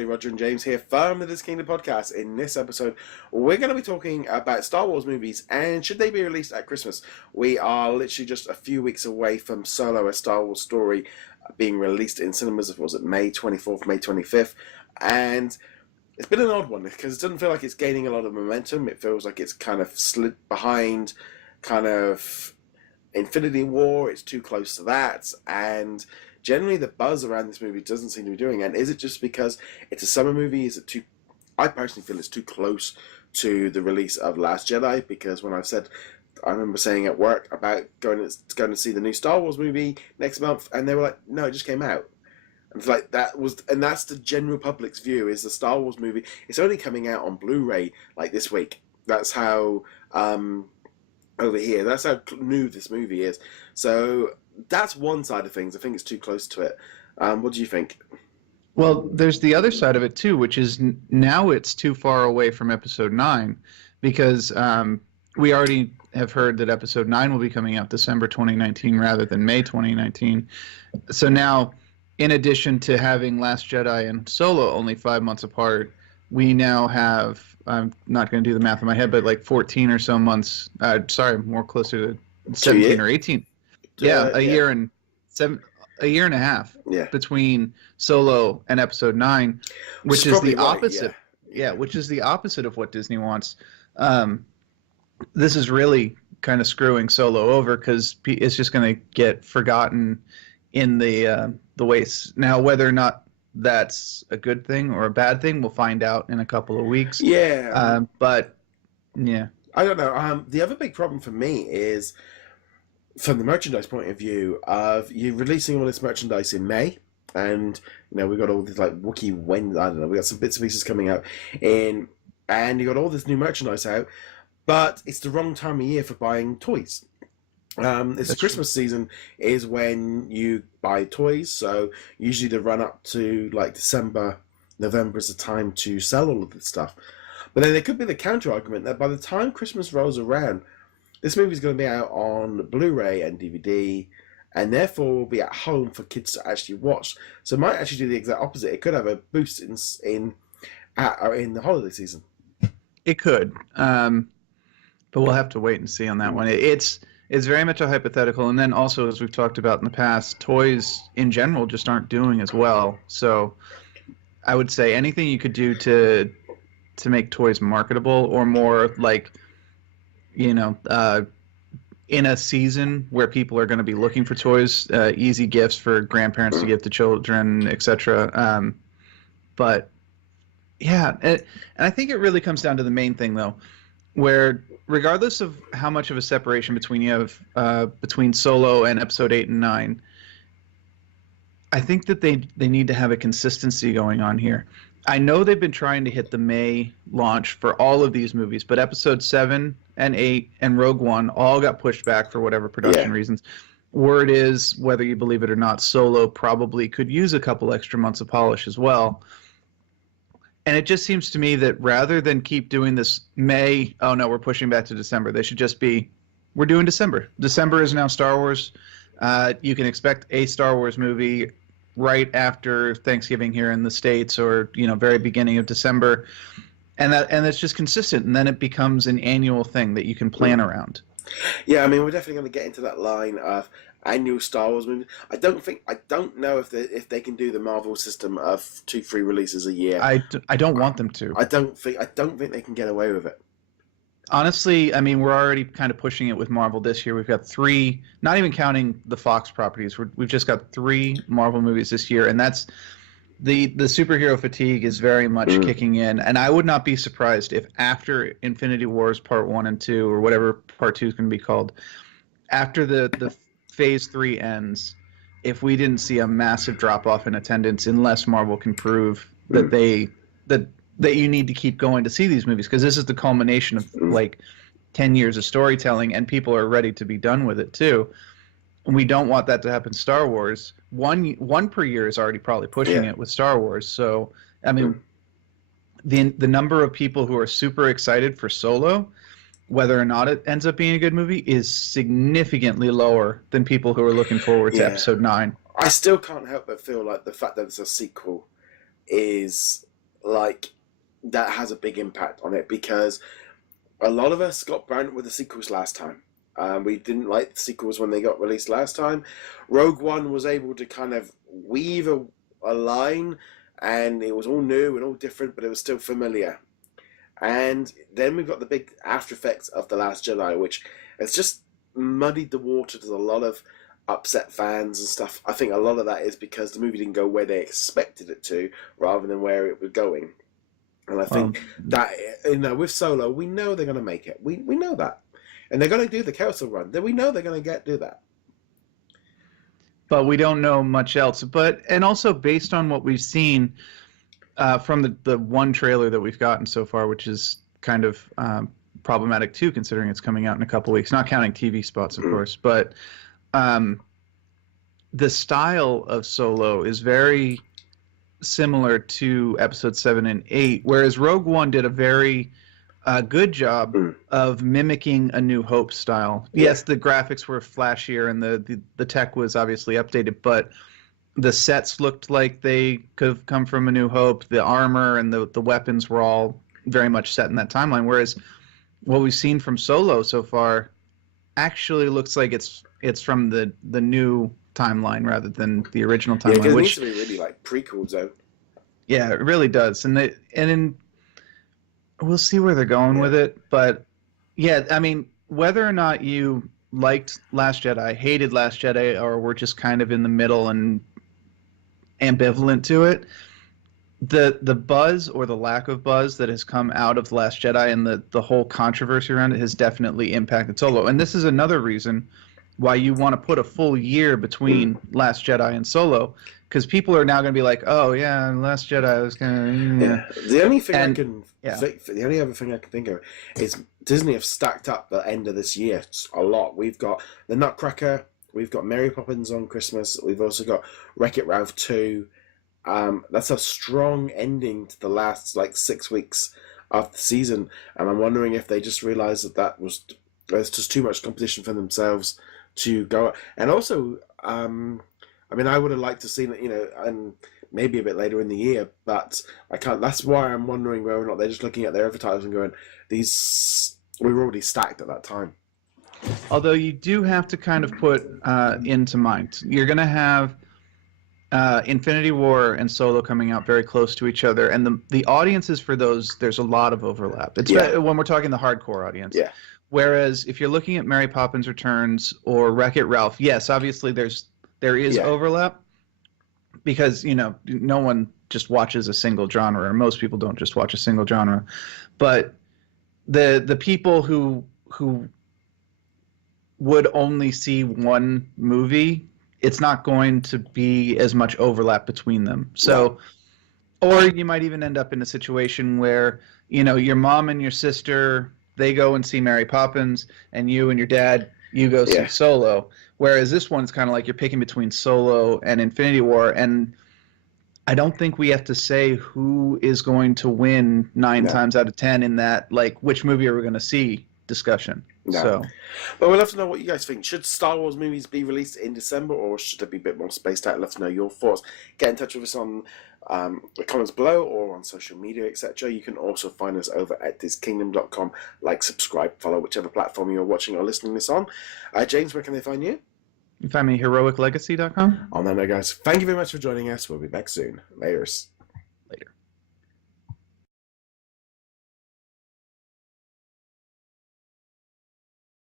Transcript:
everybody, Roger and James here from the DisKingdom Podcast. In this episode, we're going to be talking about Star Wars movies and should they be released at Christmas. We are literally just a few weeks away from Solo, a Star Wars story, being released in cinemas. Was it May 24th, May 25th? And it's been an odd one because it doesn't feel like it's gaining a lot of momentum. It feels like it's kind of slid behind kind of Infinity War. It's too close to that, and generally the buzz around this movie doesn't seem to be doing. And is it just because it's a summer movie? Is it too... I personally feel it's too close to the release of Last Jedi, because when I remember saying at work about going to see the new Star Wars movie next month, and they were like, no, it just came out. And it's like, that's the general public's view, is the Star Wars movie, it's only coming out on Blu-ray like this week. That's how over here, that's how new this movie is. So that's one side of things. I think it's too close to it. What do you think? Well, there's the other side of it too, which is now it's too far away from Episode 9, because we already have heard that Episode 9 will be coming out December 2019 rather than May 2019. So now, in addition to having Last Jedi and Solo only 5 months apart, we now have, I'm not going to do the math in my head, but like 14 or so months, more closer to 17 or 18. A year and a half between Solo and Episode 9, which is the opposite. Which is the opposite of what Disney wants. This is really kind of screwing Solo over because it's just going to get forgotten in the waste. Now, whether or not that's a good thing or a bad thing, we'll find out in a couple of weeks. But yeah, I don't know. The other big problem for me is, from the merchandise point of view, of you releasing all this merchandise in May, and we got all this like Wookiee Wednesday. I don't know. We got some bits and pieces coming out and you got all this new merchandise out, but it's the wrong time of year for buying toys. It's Christmas season is when you buy toys, so usually the run up to like December, November is the time to sell all of this stuff. But then there could be the counter argument that by the time Christmas rolls around, this movie is going to be out on Blu-ray and DVD, and therefore will be at home for kids to actually watch. So it might actually do the exact opposite. It could have a boost in the holiday season. It could, but we'll have to wait and see on that one. It's very much a hypothetical, and then also, as we've talked about in the past, toys in general just aren't doing as well. So I would say anything you could do to make toys marketable, or more like, in a season where people are going to be looking for toys, easy gifts for grandparents to give to children, etc. But yeah, and I think it really comes down to the main thing, though, where regardless of how much of a separation between Solo and Episode 8 and 9, I think that they need to have a consistency going on here. I know they've been trying to hit the May launch for all of these movies, but Episode 7 and 8 and Rogue One all got pushed back for whatever production reasons. Word is, whether you believe it or not, Solo probably could use a couple extra months of polish as well. And it just seems to me that rather than keep doing this May, oh no, we're pushing back to December, they should just be, we're doing December. December is now Star Wars. You can expect a Star Wars movie right after Thanksgiving here in the States, or very beginning of December, and that's just consistent, and then it becomes an annual thing that you can plan around. Yeah, I mean, we're definitely going to get into that line of annual Star Wars movies. I don't know if they can do the Marvel system of 2-3 releases a year. I don't want them to. I don't think they can get away with it. Honestly, I mean, we're already kind of pushing it with Marvel this year. We've got 3, not even counting the Fox properties. We've just got 3 Marvel movies this year, and that's the superhero fatigue is very much kicking in. And I would not be surprised if after Infinity Wars Part 1 and 2, or whatever Part 2 is going to be called, after the Phase 3 ends, if we didn't see a massive drop-off in attendance, unless Marvel can prove that you need to keep going to see these movies, because this is the culmination of like 10 years of storytelling, and people are ready to be done with it too. We don't want that to happen. Star Wars, one per year is already probably pushing it with Star Wars. So I mean, the number of people who are super excited for Solo, whether or not it ends up being a good movie, is significantly lower than people who are looking forward to Episode 9. I still can't help but feel like the fact that it's a sequel is like that has a big impact on it, because a lot of us got burnt with the sequels last time. We didn't like the sequels when they got released last time. Rogue One was able to kind of weave a line, and it was all new and all different, but it was still familiar. And then we've got the big after effects of The Last Jedi, which has just muddied the water to a lot of upset fans and stuff. I think a lot of that is because the movie didn't go where they expected it to, rather than where it was going. And I think that, with Solo, we know they're going to make it. We know that. And they're going to do the Kelso run. We know they're going to do that. But we don't know much else. And also based on what we've seen from the one trailer that we've gotten so far, which is kind of problematic too, considering it's coming out in a couple weeks, not counting TV spots, of course. But the style of Solo is very similar to Episode 7 and 8, whereas Rogue One did a very good job of mimicking A New Hope style. Yeah. Yes, the graphics were flashier and the tech was obviously updated, but the sets looked like they could have come from A New Hope. The armor and the weapons were all very much set in that timeline, whereas what we've seen from Solo so far actually looks like it's from the new timeline rather than the original timeline. Yeah, because it needs to be really like prequels, though. Yeah, it really does, we'll see where they're going with it. But yeah, I mean, whether or not you liked Last Jedi, hated Last Jedi, or were just kind of in the middle and ambivalent to it, the buzz or the lack of buzz that has come out of The Last Jedi and the whole controversy around it has definitely impacted Solo. And this is another reason why you want to put a full year between Last Jedi and Solo, because people are now going to be like, oh yeah, Last Jedi was kind of The only thing the only other thing I can think of is Disney have stacked up the end of this year a lot. We've got the Nutcracker, we've got Mary Poppins on Christmas, we've also got Wreck-It Ralph 2. That's a strong ending to the last 6 weeks of the season, and I'm wondering if they just realised there's just too much competition for themselves to go. And also, I mean, I would have liked to see it, and maybe a bit later in the year, but I can't. That's why I'm wondering whether or not they're just looking at their advertising and going, we were already stacked at that time. Although you do have to kind of put into mind, you're going to have Infinity War and Solo coming out very close to each other, and the audiences for those, there's a lot of overlap. It's when we're talking the hardcore audience. Yeah. Whereas if you're looking at Mary Poppins Returns or Wreck-It Ralph, yes, obviously there is overlap, because no one just watches a single genre, or most people don't just watch a single genre. But the people who would only see one movie, it's not going to be as much overlap between them. So, or you might even end up in a situation where your mom and your sister, they go and see Mary Poppins, and you and your dad, you go see Solo. Whereas this one's kind of like you're picking between Solo and Infinity War, and I don't think we have to say who is going to win 9 times out of 10 in that, which movie are we going to see discussion. No. So, but we'd love to know what you guys think. Should Star Wars movies be released in December, or should there be a bit more spaced out? I'd love to know your thoughts. Get in touch with us on the comments below or on social media, etc. You can also find us over at DisKingdom.com. Subscribe, follow whichever platform you're watching or listening this on. James, where can they find you? You can find me at HeroicLegacy.com. On that note, guys, thank you very much for joining us. We'll be back soon. Laters.